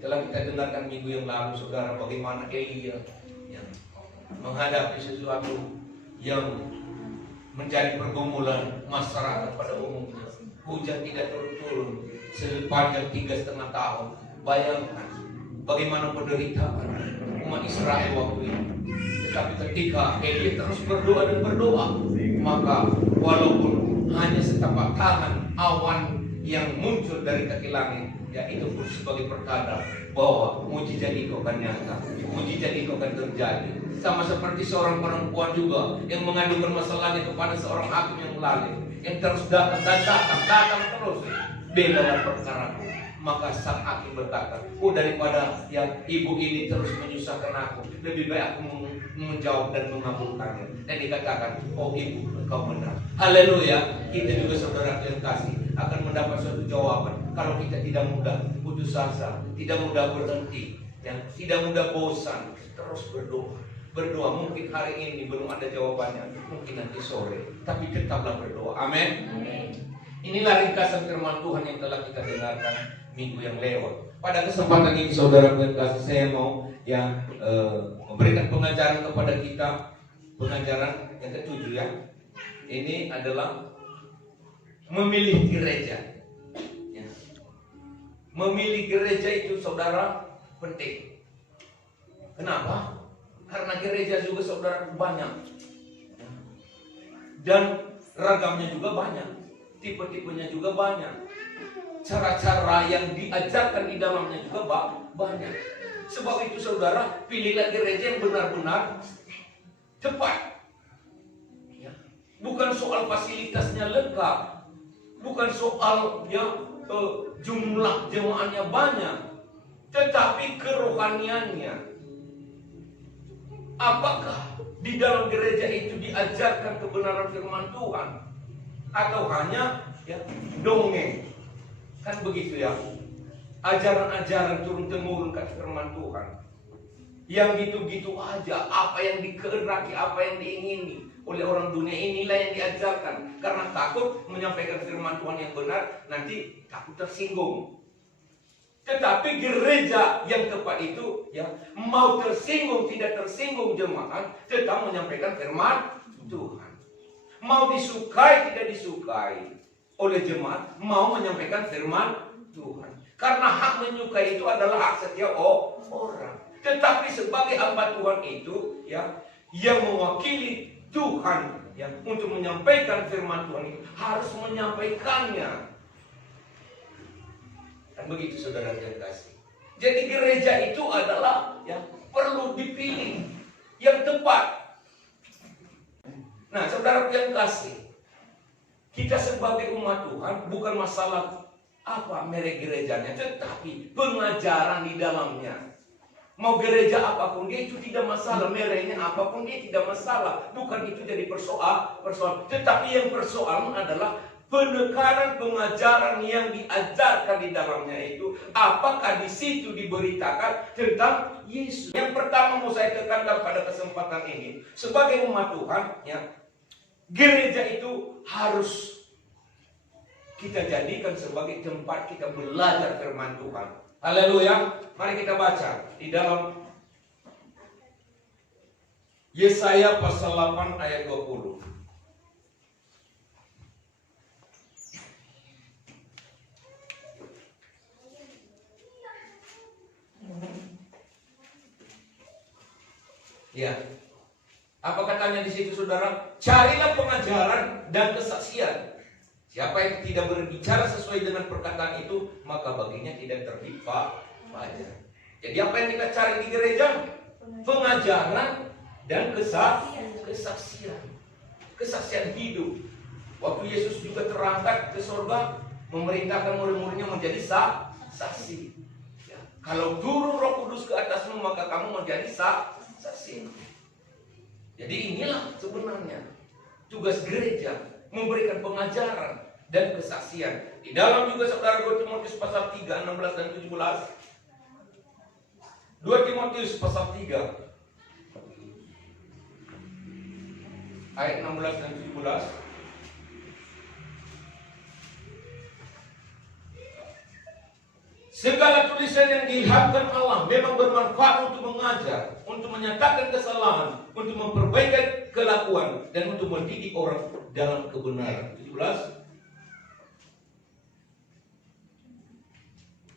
Telah kita dengarkan minggu yang lalu, saudara, bagaimana Elia yang menghadapi sesuatu yang menjadi pergumulan masyarakat pada umumnya. Hujan tidak turun-turun sepanjang 3,5 tahun. Bayangkan bagaimana penderitaan umat Israel waktu itu. Tetapi ketika Elia terus berdoa dan berdoa, maka walaupun hanya setapak tangan awan yang muncul dari kaki langit, ya itu pun sebagai pertanda bahwa mujizat itu akan nyata, mujizat itu akan terjadi. Sama seperti seorang perempuan juga yang mengadukan masalahnya kepada seorang hakim yang lalim, yang terus datang terus, bedalah perkaraku. Maka sang hakim berkata, daripada yang ibu ini terus menyusahkan aku, lebih baik aku menjawab dan mengabulkannya. Dan dikatakan, oh ibu, engkau benar. Haleluya. Kita juga saudara yang kasih akan mendapat suatu jawaban kalau kita tidak mudah putus asa, tidak mudah berhenti, yang tidak mudah bosan, terus berdoa. Berdoa, mungkin hari ini belum ada jawabannya, mungkin nanti sore, tapi tetaplah berdoa. Amin. Inilah ringkasan firman Tuhan yang telah kita dengarkan minggu yang lewat. Pada kesempatan ini saudara yang kasih, saya mau memberikan pengajaran kepada kita, pengajaran yang ketujuh ya. Ini adalah memilih gereja. Ya. Memilih gereja itu saudara penting. Kenapa? Karena gereja juga saudara banyak. Dan ragamnya juga banyak. Tipe-tipenya juga banyak. Cara-cara yang diajarkan di dalamnya juga banyak. Sebab itu saudara, pilihlah gereja yang benar-benar tepat. Ya. Bukan soal fasilitasnya lengkap, bukan soal jumlah jemaahnya banyak, tetapi kerohaniannya. Apakah di dalam gereja itu diajarkan kebenaran firman Tuhan, atau hanya dongeng? Kan begitu ya, ajaran-ajaran turun-temurun kata firman Tuhan yang gitu-gitu aja, apa yang dikehendaki, apa yang diingini oleh orang dunia, inilah yang diajarkan. Karena takut menyampaikan firman Tuhan yang benar, nanti takut tersinggung. Tetapi gereja yang tepat itu ya, mau tersinggung tidak tersinggung jemaat, tetap menyampaikan firman Tuhan. Mau disukai tidak disukai oleh jemaat, mau menyampaikan firman Tuhan. Karena hak menyukai itu adalah hak setiap orang. Tetapi sebagai hamba Tuhan itu ya, yang mewakili Tuhan ya, untuk menyampaikan firman Tuhan itu harus menyampaikannya. Dan begitu saudara yang kasih. Jadi gereja itu adalah ya, perlu dipilih yang tepat. Nah saudara yang kasih, kita sebagai umat Tuhan bukan masalah apa merek gerejanya, tetapi pengajaran di dalamnya. Mau gereja apapun dia itu tidak masalah, mereknya apapun dia tidak masalah. Bukan itu jadi persoalan. Tetapi yang persoalan adalah penekanan pengajaran yang diajarkan di dalamnya itu. Apakah di situ diberitakan tentang Yesus? Yang pertama mau saya tekankan pada kesempatan ini, sebagai umat Tuhan ya, gereja itu harus kita jadikan sebagai tempat kita belajar firman Tuhan. Haleluya. Mari kita baca di dalam Yesaya pasal 8 ayat 20. Ya. Apa katanya di situ saudara? Carilah pengajaran dan kesaksian. Siapa yang tidak berbicara sesuai dengan perkataan itu, maka baginya tidak terbit fajar. Jadi apa yang kita cari di gereja? Pengajaran dan kesaksian. Kesaksian hidup. Waktu Yesus juga terangkat ke surga, memerintahkan murid-muridnya menjadi saksi. Ya. Kalau turun Roh Kudus ke atasmu, maka kamu menjadi saksi. Jadi inilah sebenarnya tugas gereja, memberikan pengajaran dan kesaksian. Di dalam juga saudara 2 Timotius pasal 3, 16 dan 17. 2 Timotius pasal 3 ayat 16 dan 17. Segala tulisan yang diilhamkan Allah memang bermanfaat untuk mengajar, untuk menyatakan kesalahan, untuk memperbaiki kelakuan, dan untuk mendidik orang dalam kebenaran. 17.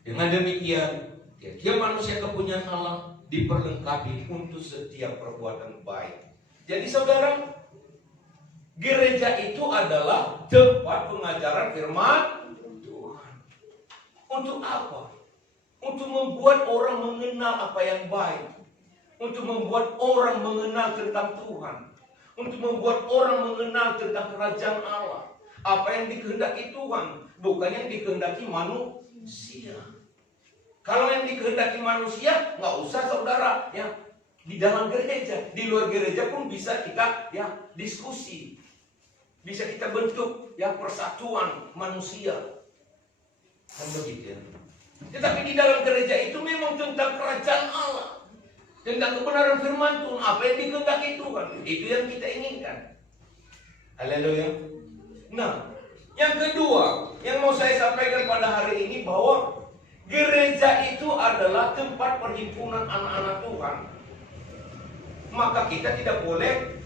Dengan demikian, tiap manusia kepunyaan Allah diperlengkapi untuk setiap perbuatan baik. Jadi saudara, gereja itu adalah tempat pengajaran firman Tuhan. Untuk apa? Untuk membuat orang mengenal apa yang baik. Untuk membuat orang mengenal tentang Tuhan. Untuk membuat orang mengenal tentang kerajaan Allah. Apa yang dikehendaki Tuhan, bukan yang dikehendaki manusia. Kalau yang dikehendaki manusia, nggak usah saudara ya di dalam gereja, di luar gereja pun bisa kita ya diskusi, bisa kita bentuk ya persatuan manusia, kan begitu ya. Tetapi di dalam gereja itu memang tentang kerajaan Allah, tentang kebenaran firman Tuhan, apa yang dikehendaki Tuhan, itu yang kita inginkan. Haleluya. Nah, yang kedua yang mau saya sampaikan pada hari ini bahwa gereja itu adalah tempat perhimpunan anak-anak Tuhan. Maka kita tidak boleh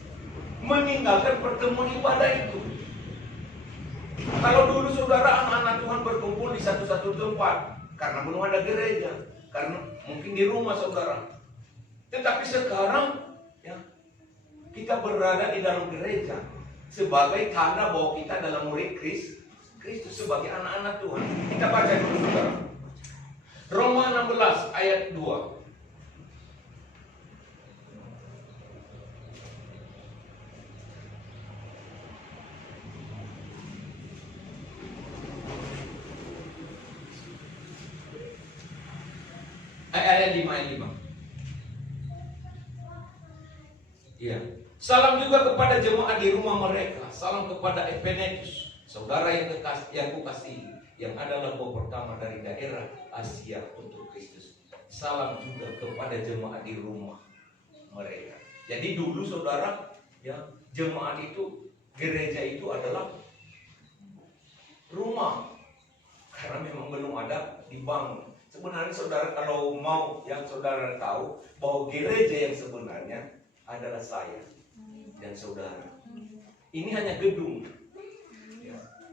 meninggalkan pertemuan ibadah itu. Kalau dulu saudara anak-anak Tuhan berkumpul di satu-satu tempat, karena belum ada gereja, karena mungkin di rumah saudara. Tetapi sekarang ya, kita berada di dalam gereja sebagai tanda bahwa kita dalam murid Kristus, sebagai anak-anak Tuhan. Kita baca dulu saudara. Roma 16 ayat 2. Ayat 5 ayat 5. Ya. Salam juga kepada jemaat di rumah mereka. Salam kepada Epenetus, saudara yang kukasihi, yang adalah buah pertama dari daerah Asia untuk Kristus. Salam juga kepada jemaat di rumah mereka. Jadi dulu saudara, ya jemaat itu, gereja itu adalah rumah, karena memang belum ada dibangun. Sebenarnya saudara kalau mau, yang saudara tahu bahwa gereja yang sebenarnya adalah saya dan saudara. Ini hanya gedung.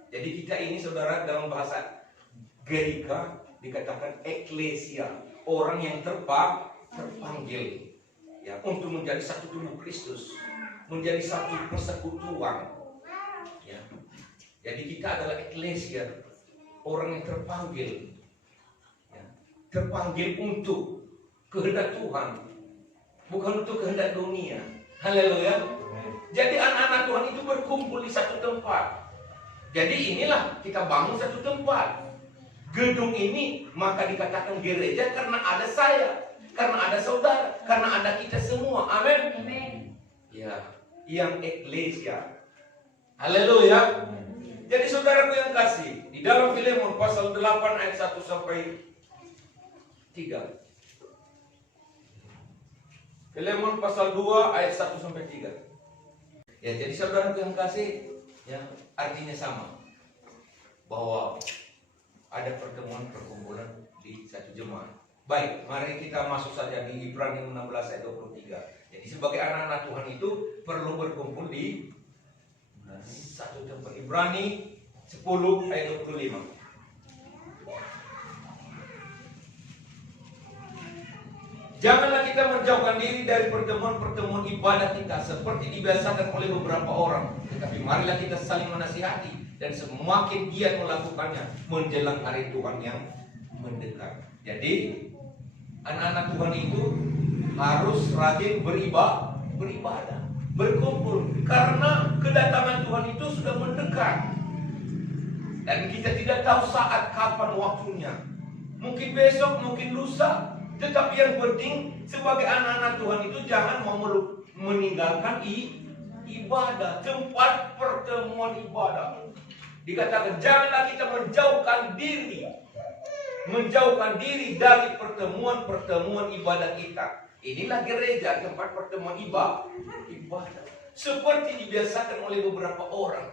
Jadi kita ini saudara dalam bahasa Greka dikatakan eklesia, orang yang terpanggil ya untuk menjadi satu tubuh Kristus, menjadi satu persekutuan. Ya. Jadi kita adalah eklesia, orang yang terpanggil, ya. Terpanggil untuk kehendak Tuhan, bukan untuk kehendak dunia. Haleluya. Jadi anak-anak Tuhan itu berkumpul di satu tempat. Jadi inilah kita bangun satu tempat. Gedung ini maka dikatakan gereja karena ada saya, karena ada saudara, karena ada kita semua. Amin. Amin. Ya, yang eklesia. Haleluya. Jadi saudaraku yang kasih, di dalam Filemon pasal 8 ayat 1 sampai 3. Filemon pasal 2 ayat 1 sampai 3. Ya, jadi saudaraku yang kasih, ya artinya sama, bahwa ada pertemuan perkumpulan di satu jemaat. Baik, mari kita masuk saja di Ibrani 16 ayat 23. Jadi sebagai anak-anak Tuhan itu perlu berkumpul di satu tempat. Ibrani 10 ayat 25. Janganlah kita menjauhkan diri dari pertemuan-pertemuan ibadah kita seperti dibiasakan oleh beberapa orang, tetapi marilah kita saling menasihati dan semakin giat melakukannya menjelang hari Tuhan yang mendekat. Jadi anak-anak Tuhan itu harus rajin beribadah, berkumpul, karena kedatangan Tuhan itu sudah mendekat dan kita tidak tahu saat kapan waktunya. Mungkin besok, mungkin lusa. Tetapi yang penting sebagai anak-anak Tuhan itu jangan mau meninggalkan ibadah, tempat pertemuan ibadah. Dikatakan janganlah kita menjauhkan diri dari pertemuan-pertemuan ibadah kita. Inilah gereja, tempat pertemuan ibadah. Seperti dibiasakan oleh beberapa orang,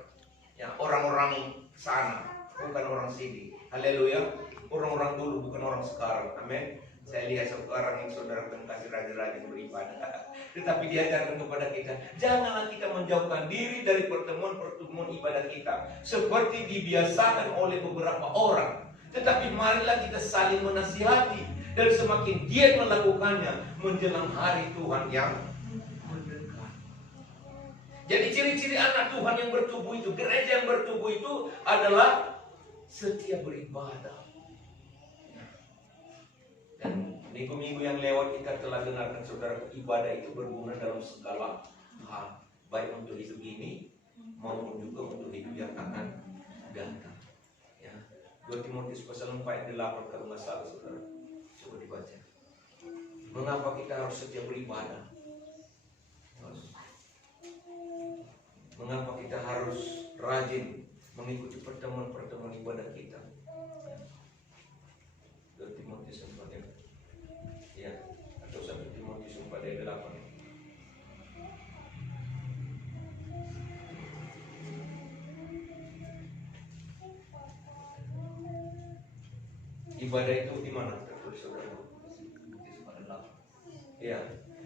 ya orang-orang sana, bukan orang sini. Haleluya. orang-orang dulu, bukan orang sekarang. Amin. Saya lihat sekarang yang saudara kasih rajin-rajin beribadah. Tetapi diajarkan kepada kita, janganlah kita menjauhkan diri dari pertemuan-pertemuan ibadah kita, seperti dibiasakan oleh beberapa orang. Tetapi marilah kita saling menasihati, dan semakin giat melakukannya menjelang hari Tuhan yang mendekat. Jadi ciri-ciri anak Tuhan yang bertumbuh itu, gereja yang bertumbuh itu adalah setia beribadah. Dan minggu-minggu yang lewat kita telah dengarkan saudara, ibadah itu berguna dalam segala hal, baik untuk hidup ini maupun juga untuk hidup yang akan datang. Ya. 2 Timotius pasal 4 ayat 8 kalau nggak salah saudara, coba dibaca. Mengapa kita harus setia beribadah? Mengapa kita harus rajin mengikuti pertemuan-pertemuan ibadah kita? 2 Timotius 4 ayat, ya, atau 1 Timotius 4 ayat 8. Ibadah itu di mana? Tertulis saudara. Ya,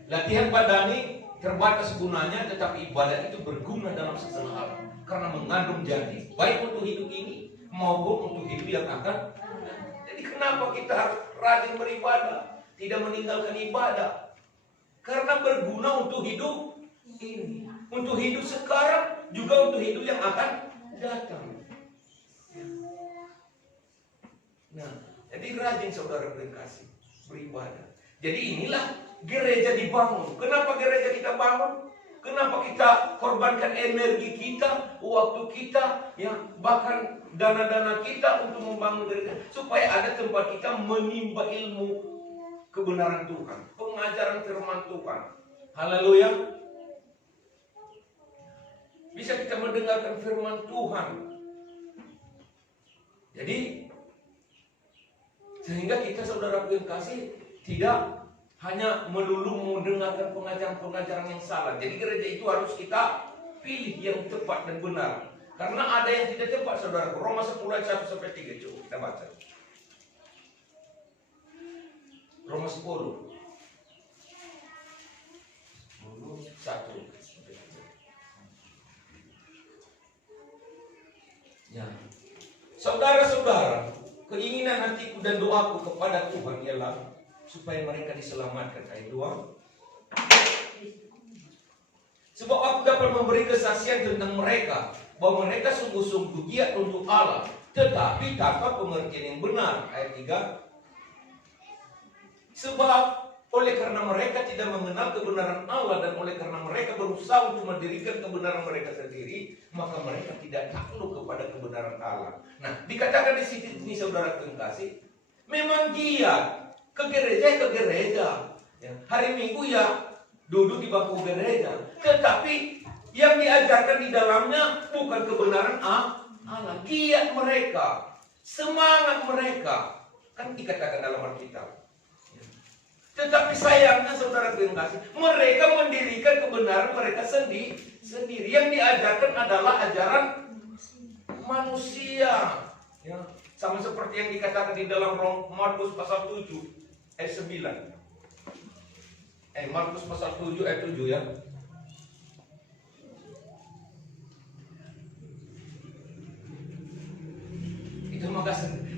latihan badani terbatas gunanya, tetapi ibadah itu berguna dalam segala hal karena mengandung janji, baik untuk hidup ini maupun untuk hidup yang akan. Jadi kenapa kita harus rajin beribadah, tidak meninggalkan ibadah? Karena berguna untuk hidup ini, untuk hidup sekarang, juga untuk hidup yang akan datang. Nah, jadi rajin saudara berkasih beribadah. Jadi inilah gereja dibangun. Kenapa gereja kita bangun? Kenapa kita korbankan energi kita, waktu kita, ya, bahkan dana-dana kita untuk membangun gereja, supaya ada tempat kita menimba ilmu kebenaran Tuhan, pengajaran firman Tuhan. Haleluya. Bisa kita mendengarkan firman Tuhan. Jadi sehingga kita saudara yang kasih tidak hanya melulu mendengarkan pengajaran-pengajaran yang salah. Jadi gereja itu harus kita pilih yang tepat dan benar. Karena ada yang tidak tepat saudara. Roma 10 ayat 1 sampai 3. Coba kita baca. Roma 10 1. Ya. Saudara-saudara, keinginan hatiku dan doaku kepada Tuhan ialah supaya mereka diselamatkan. Ayat 2. Sebab aku dapat memberi kesaksian tentang mereka, bahwa mereka sungguh-sungguh giat untuk Allah, tetapi tanpa pengertian yang benar. Ayat 3. Sebab oleh karena mereka tidak mengenal kebenaran Allah, dan oleh karena mereka berusaha untuk mendirikan kebenaran mereka sendiri, maka mereka tidak takluk kepada kebenaran Allah. Nah, dikatakan di sini saudara terkasih, memang giat ke gereja, ya. Hari Minggu ya duduk di bangku gereja, tetapi yang diajarkan di dalamnya bukan kebenaran Allah. Giat mereka, semangat mereka, kan dikatakan dalam Alkitab. Tetapi sayangnya saudara kasih, mereka mendirikan kebenaran mereka sendiri. Yang diajarkan adalah ajaran manusia. Ya, sama seperti yang dikatakan di dalam Markus pasal 7 ayat 9. Markus pasal 7 ayat 7 ya. Itu maka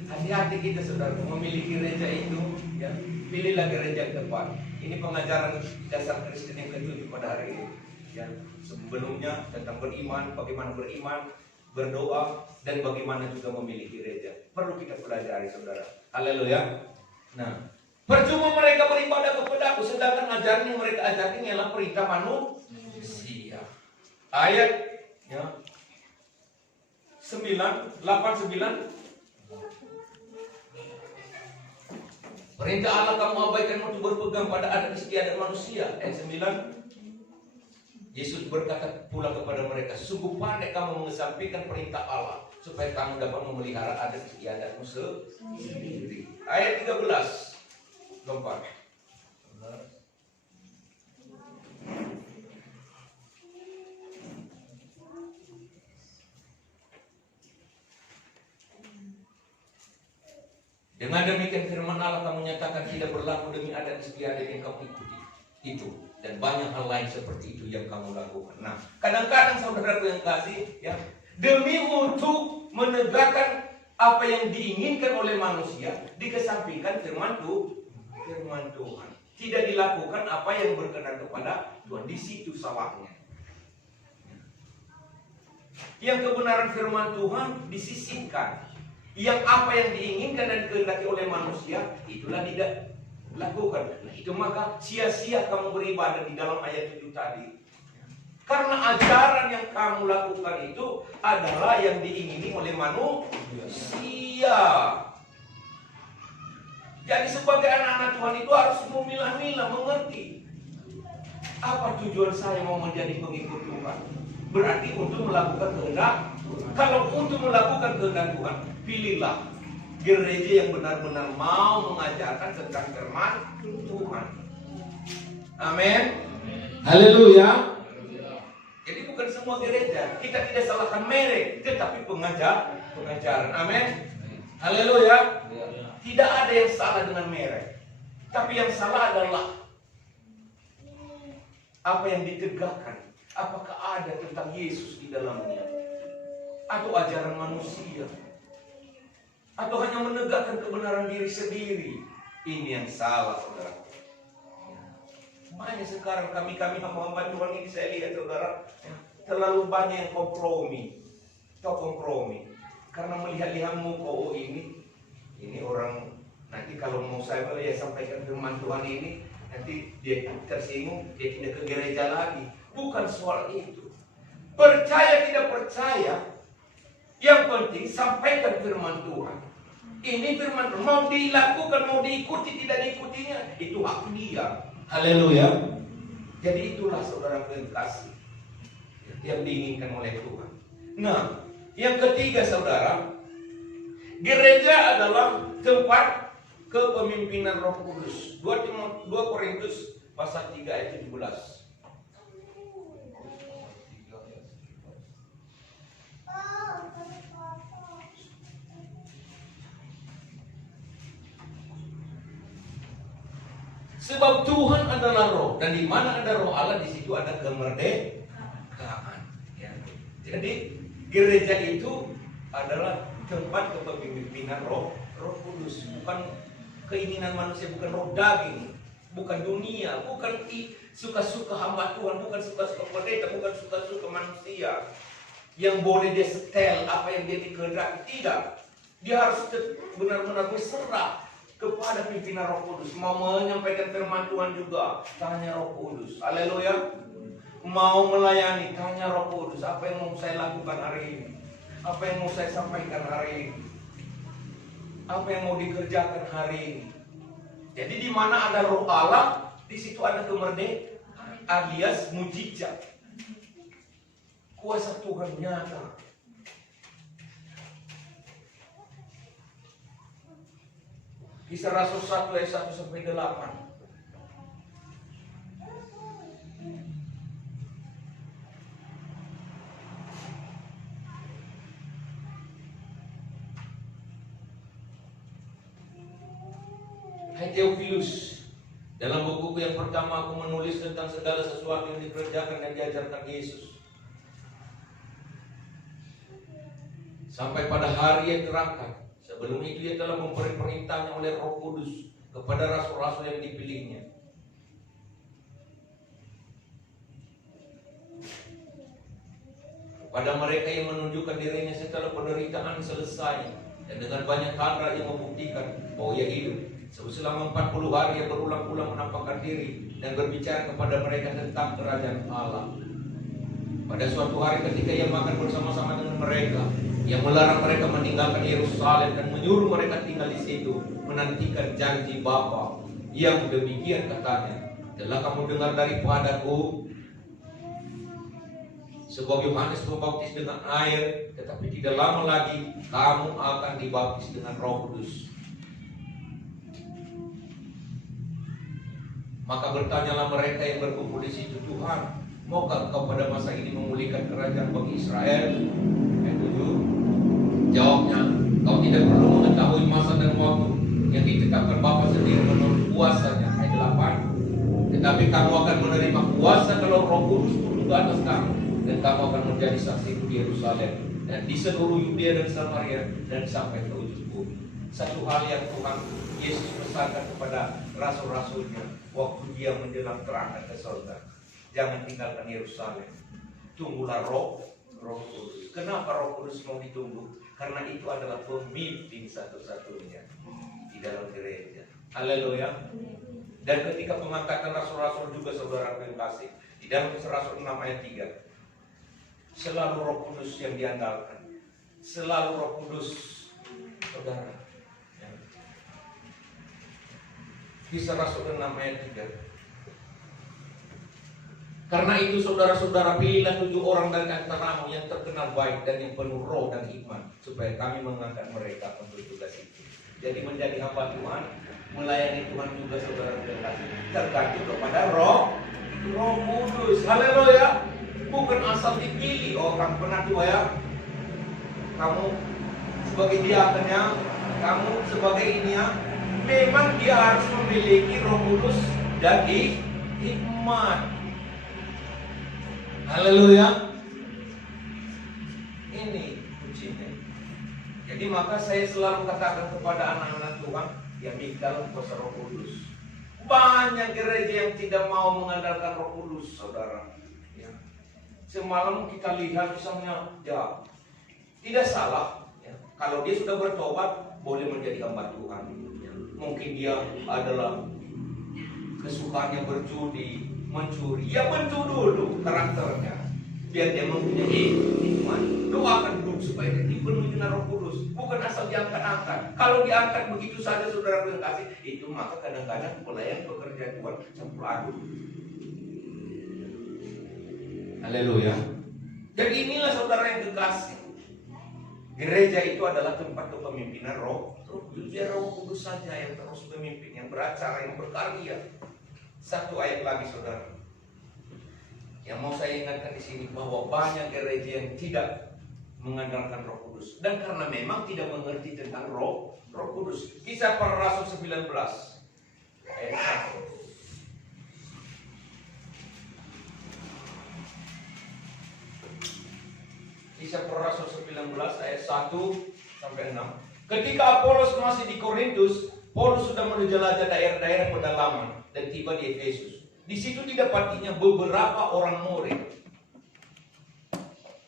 hati-hati kita saudara memiliki gereja itu, ya. Pilihlah gereja yang tepat. Ini pengajaran dasar Kristen yang ketujuh pada hari ini. Ya, sebelumnya tentang beriman, bagaimana beriman, berdoa, dan bagaimana juga memilih gereja. Perlu kita pelajari saudara. Haleluya. Nah, percuma mereka beribadah kepada aku, sedangkan ajaran yang mereka ajarkan ialah perintah manusia. Ayat ya 8-9. Perintah Allah kamu abaikan untuk berpegang pada adat istiadat manusia. Ayat 9. Yesus berkata pula kepada mereka, sungguh pandai kamu mengesampingkan perintah Allah, supaya kamu dapat memelihara adat istiadatmu sendiri. Ayat 13. Lompat. Dengan demikian firman Allah kamu nyatakan tidak berlaku demi adat istiadat yang kamu ikuti itu, dan banyak hal lain seperti itu yang kamu lakukan. Nah, kadang-kadang saudaraku yang kasih, ya, demi untuk menegakkan apa yang diinginkan oleh manusia, dikesampingkan firman Tuhan. Tidak dilakukan apa yang berkenan kepada Tuhan. Di situ salahnya. Yang kebenaran firman Tuhan disisihkan. Yang apa yang diinginkan dan dikehendaki oleh manusia, itulah tidak dilakukan. Nah, itu maka sia-sia kamu beribadah di dalam ayat itu tadi. Karena ajaran yang kamu lakukan itu adalah yang diingini oleh manusia. Jadi sebagai anak-anak Tuhan itu harus memilah-milah, mengerti apa tujuan saya mau menjadi pengikut Tuhan. Berarti untuk melakukan kehendak. Kalau untuk melakukan kehendak Tuhan, pilihlah gereja yang benar-benar mau mengajarkan tentang firman Tuhan. Amin. Haleluya. Jadi bukan semua gereja, kita tidak salahkan merek, tetapi pengajaran. Amin. Haleluya. Tidak ada yang salah dengan merek, tapi yang salah adalah apa yang ditegakkan. Apakah ada tentang Yesus di dalamnya, atau ajaran manusia, atau hanya menegakkan kebenaran diri sendiri? Ini yang salah, saudara. Makanya sekarang kami hamba Tuhan ini saya lihat, saudara, terlalu banyak yang kompromi. Karena melihat-lihat muka, oh ini orang, nanti kalau mau saya sampaikan firman Tuhan ini, nanti dia tersinggung, dia tidak ke gereja lagi. Bukan soal itu. Percaya tidak percaya, yang penting sampaikan firman Tuhan. Ini firman Tuhan, mau dilakukan, mau diikuti, tidak diikutinya, itu hak dia. Haleluya. Jadi itulah saudara yang kasih, yang diinginkan oleh Tuhan. Nah, yang ketiga saudara, gereja adalah tempat kepemimpinan Roh Kudus. 2 Korintus pasal 3 ayat 17. Sebab Tuhan adalah roh, dan di mana ada roh Allah, di situ ada kemerdekaan. Ya. Jadi gereja itu adalah tempat kepemimpinan roh Kudus, bukan keinginan manusia, bukan roh daging, bukan dunia, bukan suka-suka hamba Tuhan, bukan suka-suka pendeta, bukan suka-suka manusia yang boleh dia setel apa yang dia dikehendaki. Tidak, dia harus benar-benar berserah kepada pimpinan Roh Kudus. Mau menyampaikan firman Tuhan juga, tanya Roh Kudus. Haleluya. Mau melayani, tanya Roh Kudus. Apa yang mau saya lakukan hari ini? Apa yang mau saya sampaikan hari ini? Apa yang mau dikerjakan hari ini? Jadi di mana ada Roh Allah, di situ ada kemerdekaan alias mujizat. Kuasa Tuhan nyata. Kisah Rasul 1 ayat 1 sampai 8. Hai Theophilus, dalam buku yang pertama aku menulis tentang segala sesuatu yang dikerjakan dan diajarkan Yesus, sampai pada hari yang terangkat. Sebelum itu ia telah memberi perintahnya oleh Roh Kudus kepada rasul-rasul yang dipilihnya. Kepada mereka yang menunjukkan dirinya setelah penderitaan selesai, dan dengan banyak tanda yang membuktikan bahwa ia hidup. Selama 40 hari ia berulang-ulang menampakkan diri dan berbicara kepada mereka tentang kerajaan Allah. Pada suatu hari ketika ia makan bersama-sama dengan mereka, yang melarang mereka meninggalkan Yerusalem dan menyuruh mereka tinggal di situ, menantikan janji Bapa yang demikian katanya, telah kamu dengar daripadaku, sebab Yohanes membaptis dengan air, tetapi tidak lama lagi kamu akan dibaptis dengan Roh Kudus. Maka bertanyalah mereka yang berkumpul di situ, Tuhan, maukah Engkau pada masa ini memulihkan kerajaan bagi Israel? Ayat 7. Jawabnya, kau tidak perlu mengetahui masa dan waktu Tetapi kamu akan menerima kuasa kalau Roh Kudus turun ke atas kamu, dan kamu akan menjadi saksiku di Yerusalem dan di seluruh Yudea dan Samaria dan sampai ke ujung bumi. Satu hal yang Tuhan Yesus pesankan kepada rasul-rasulnya waktu dia menjelang terangkat ke surga, jangan tinggalkan Yerusalem, tunggulah Roh Kudus. Kenapa Roh Kudus mau ditunggu? Karena itu adalah pemimpin satu-satunya di dalam gereja. Haleluya. Dan ketika pengangkatan rasul-rasul juga, saudara yang kasih, di dalam Kisah Rasul 6 ayat 3, selalu Roh Kudus yang diandalkan, selalu Roh Kudus, saudara. Kisah Rasul 6 ayat 3. Karena itu saudara-saudara, pilihlah 7 orang dari antaramu yang terkenal baik dan yang penuh roh dan hikmat, supaya kami mengangkat mereka untuk tugas itu. Jadi menjadi hamba Tuhan, melayani Tuhan juga, saudara kasih, tergantung kepada Roh Kudus. Haleluya. Bukan asal dipilih orang pernah tua ya. Kamu sebagai diakonnya, kamu sebagai ini ya. Memang dia harus memiliki Roh Kudus dan hikmat. Haleluya. Ini kuncinya. Jadi maka saya selalu katakan kepada anak-anak Tuhan, ya dalam kuasa Roh Kudus. Banyak gereja yang tidak mau mengandalkan Roh Kudus, saudara. Ya. Semalam kita lihat misalnya, ya tidak salah. Ya. Kalau dia sudah bertobat, boleh menjadi hamba Tuhan. Ya. Mungkin dia adalah kesukaannya berjudi, mencuri. Ya bentuk dulu karakternya, biar dia mempunyai hikmat. Doakan dulu supaya dia dipenuhi dengan Roh Kudus. Bukan asal diangkat-angkat. Kalau diangkat begitu saja, saudara yang kasih, itu maka kadang-kadang pelayan pekerjaan Tuhan campur aduk. Haleluya. Jadi inilah saudara yang kekasih, gereja itu adalah tempat kepemimpinan Roh Kudus. Biar Roh Kudus saja yang terus memimpin, yang beracara, yang berkarya. Satu ayat lagi, saudara, yang mau saya ingatkan di sini, bahwa banyak gereja yang tidak mengandalkan Roh Kudus, dan karena memang tidak mengerti tentang Roh Kudus. Kisah Para Rasul 19 ayat 1. Kisah Para Rasul 19 ayat 1 sampai 6. Ketika Apolos masih di Korintus, Paulus sudah menjelajah daerah-daerah pedalaman dan tiba di Efesus. Di situ didapatinya beberapa orang murid.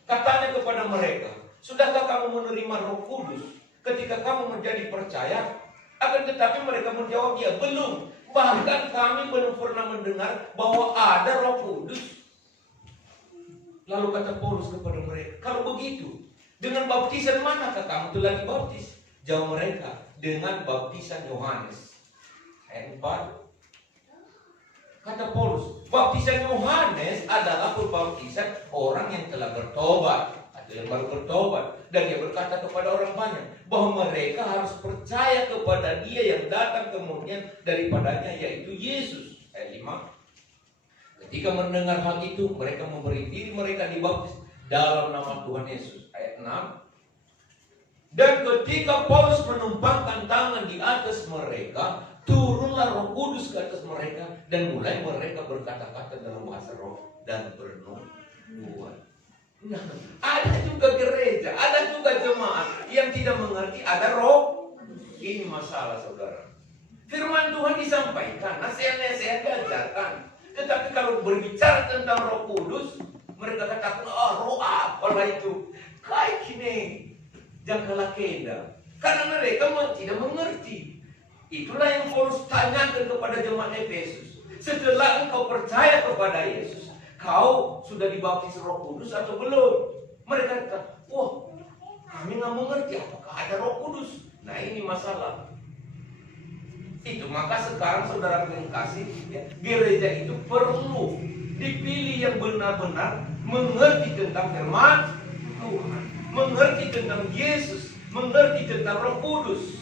Katanya kepada mereka, sudahkah kamu menerima Roh Kudus ketika kamu menjadi percaya? Akan tetapi mereka menjawab, ya belum. Bahkan kami belum pernah mendengar bahwa ada Roh Kudus. Lalu kata Paulus kepada mereka, kalau begitu, dengan baptisan manakah kamu telah dibaptis? Jawab mereka, dengan baptisan Yohanes. Ayat 4. Kata Paulus, baptisan Yohanes adalah pembaptisan orang yang telah bertobat atau yang baru bertobat. Dan dia berkata kepada orang banyak bahwa mereka harus percaya kepada dia yang datang kemudian daripadanya, yaitu Yesus. Ayat 5. Ketika mendengar hal itu, mereka memberi diri mereka dibaptis dalam nama Tuhan Yesus. Ayat 6. Dan ketika Paulus menumpangkan tangan di atas mereka, turunlah Roh Kudus ke atas mereka dan mulai mereka berkata-kata dalam bahasa roh dan bernubuat. Nah, ada juga gereja, ada juga jemaat yang tidak mengerti ada Roh. Ini masalah, saudara. Firman Tuhan disampaikan, nasihat-nasihat diajarkan, tetapi kalau berbicara tentang Roh Kudus, mereka katakan, roh apalah itu? Kayak gini, jangkalah kenda. Karena mereka tidak mengerti. Itulah yang Paulus tanyakan kepada jemaat Efesus. Setelah engkau percaya kepada Yesus, kau sudah dibaptis Roh Kudus atau belum? Mereka kata, wah, kami nggak mengerti apakah ada Roh Kudus. Nah, ini masalah. Itu maka sekarang saudara kasih, ya, gereja itu perlu dipilih yang benar-benar mengerti tentang firman Tuhan, mengerti tentang Yesus, mengerti tentang Roh Kudus.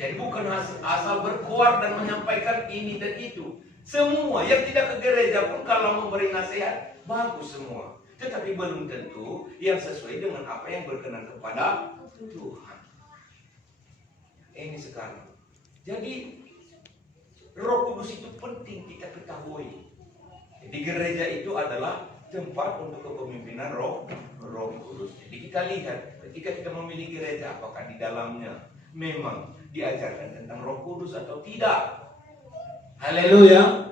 Jadi bukan asal berkuar dan menyampaikan ini dan itu. Semua yang tidak ke gereja pun kalau memberi nasihat, bagus semua. Tetapi belum tentu yang sesuai dengan apa yang berkenan kepada Tuhan. Ini sekarang. Jadi Roh Kudus itu penting kita ketahui. Jadi gereja itu adalah tempat untuk kepemimpinan Roh Kudus. Jadi kita lihat ketika kita memilih gereja, apakah di dalamnya memang diajarkan tentang Roh Kudus atau tidak. Haleluya.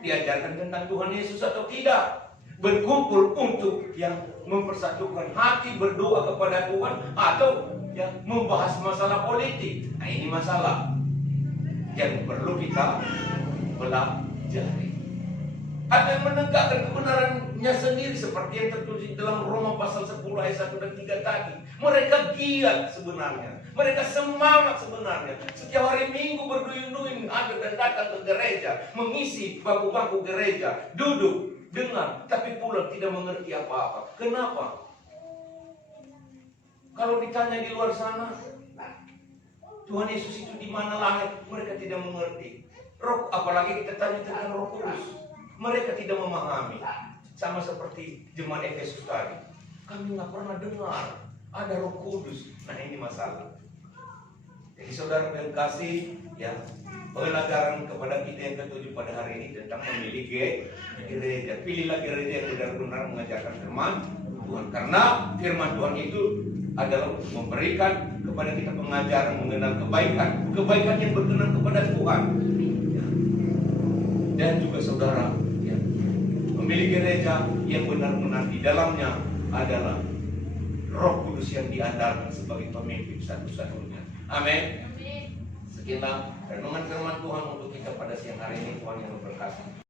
Diajarkan tentang Tuhan Yesus atau tidak. Berkumpul untuk yang mempersatukan hati, berdoa kepada Tuhan, atau yang membahas masalah politik. Nah, ini masalah yang perlu kita pelajari. Ada yang menegakkan kebenarannya sendiri seperti yang tertulis di dalam Roma pasal 10 ayat 1 dan 3 tadi. Mereka giat sebenarnya. Mereka semangat sebenarnya. Setiap hari Minggu berduyun-duyun ada dan datang ke gereja, mengisi bangku-bangku gereja, duduk, dengar, tapi pulang tidak mengerti apa-apa. Kenapa? Kalau ditanya di luar sana, Tuhan Yesus itu di mana lahir, mereka tidak mengerti. Apalagi kita tanya tentang Roh Kudus, mereka tidak memahami. Sama seperti jemaat Efesus tadi, kami nggak pernah dengar ada Roh Kudus. Nah, ini masalah. Jadi saudara yang kasih, ya, pelajaran kepada kita yang ketujuh pada hari ini tentang memilih gereja. Pilihlah gereja yang benar-benar mengajarkan firman Tuhan, karena firman Tuhan itu adalah memberikan kepada kita pengajaran mengenal kebaikan yang berkenan kepada Tuhan. Ya. Dan juga saudara, ya, memilih gereja yang benar-benar di dalamnya adalah Roh Kudus yang diandalkan sebagai pemimpin satu-satunya. Amin. Sekian renungan firman Tuhan untuk kita pada siang hari ini. Tuhan yang memberkati.